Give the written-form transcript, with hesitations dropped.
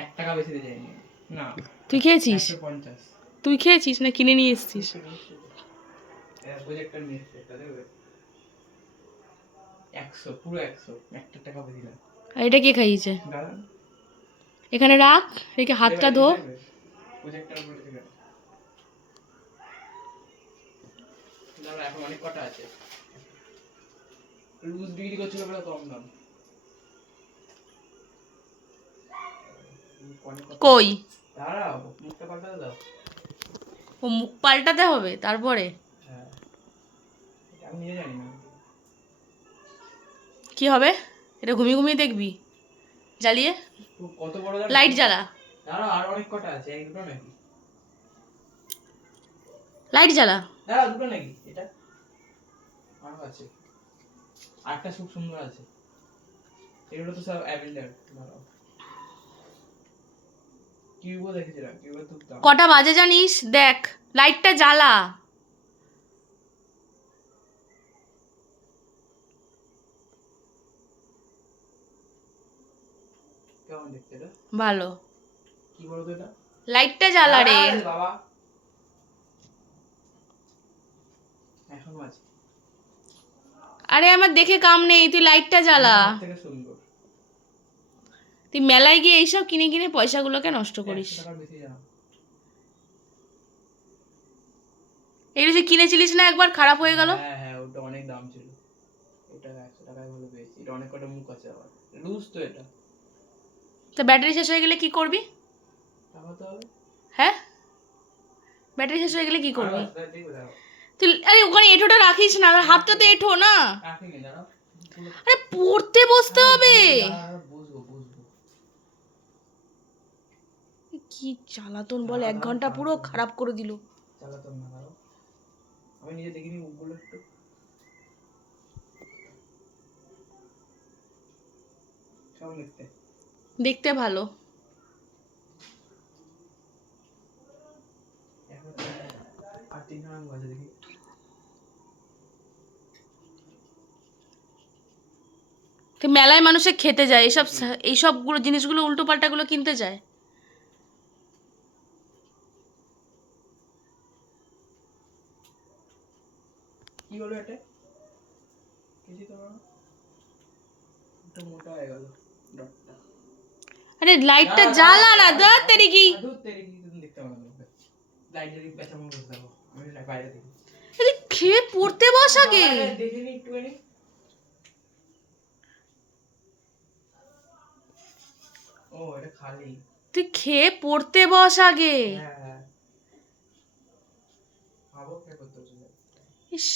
1 টাকা বেশি দিয়ে যায়নি না। তুই খেয়েছিস? 150। তুই খেয়েছিস না কিনে নিয়ে এসেছিস? প্রজেক্টর নিয়ে এসেছে, এটা দেখবে 100, পুরো 100, 1 টাকা বেশি না। আর এটা কে খাইয়েছে? দাদা এখানে রাখ, রেখে হাতটা ধো। প্রজেক্টর বলে দিবেন। দাদা এখন অনেক কটা আছে, লুজ বিক্রি করছিল বলে কম দাম। কই দাঁড়াও, মুখটা পাল্টাতে দাও। ও মুখ পাল্টাতে হবে তারপরে? হ্যাঁ, আমি নিজে জানি না কি হবে। এটা ঘুমিয়ে ঘুমিয়ে দেখবি জ্বালিয়ে? কত বড় লাইট জ্বালা, দাঁড়াও, আর অনেক কটা আছে, এই দুটো নাকি? লাইট জ্বালা। দাঁড়াও, দুটো নাকি এটা? আরো আছে, আটটা খুব সুন্দর আছে, এগুলো তো সব অ্যাভেঞ্জার। দাঁড়াও, কিউবও দেখেছিলাম, কিউবের তো দাম। কটা বাজে জানিস? দেখ লাইটটা জ্বালা। কেমন দেখতে এটা? ভালো। কি বলতো এটা? লাইটটা জ্বালা রে। আরে বাবা, এখনো আছে। আরে আমার দেখে কাম নেই, তুই লাইটটা জ্বালা। সব থেকে সুন্দর। তুই মেলায় গিয়ে এইসব কিনে কিনে পয়সাগুলোকে নষ্ট করিস। 100 টাকার বেশি দাম। এগুলো যে কিনেছিলিস না একবার, খারাপ হয়ে গেল। হ্যাঁ হ্যাঁ, ওটা অনেক দাম ছিল, এটা 100 টাকায় ভালো পেয়েছি। এটা অনেক কটা মুখ আছে, আবার লুজ তো এটা। তো ব্যাটারি শেষ হয়ে গেলে কি করবি? লাগাতে হবে। হ্যাঁ, ব্যাটারি শেষ হয়ে গেলে কি করবি? আরো আছে, দেখবে দাও। তুই আরে ওখানে এঁঠোটা রাখিস না, আমার হাতটা তো এঁঠো না। রাখিনি, দাঁড়াও। আরে পড়তে বসতে হবে। দাঁড়াও, বুঝবো বুঝবো। কি জ্বালাতন বল, 1 ঘন্টা পুরো খারাপ করে দিল। চালাতো না, দাঁড়াও, আমি নিজে দেখিনি মুখগুলো একটু। কেমন দেখতে? দেখতে ভালো। আর 3 রঙ আছে, দেখি। তো মেলায় মানুষে খেতে যায় এইসব, এইসবগুলো জিনিসগুলো উল্টো পাল্টাগুলো কিনতে যায়। কি হলো এটা? কিছু তো না, একটু মোটা হয়ে গেল ডটটা। আরে লাইটটা জ্বালা না, ধর তেরি কি। ধুর তেরি কি, তুমি দেখতে পারো না, লাইট জ্বালিয়ে পেছাম বসে থাকো, আমি বাইরে দেখি। আরে খেয়ে পড়তে বস আগে। দেখিনি একটুখানি। ও এটা খালি। তুই খেয়ে পড়তে বস আগে। হ্যাঁ হ্যাঁ, খাবো, কে করতে হচ্ছে। ইস।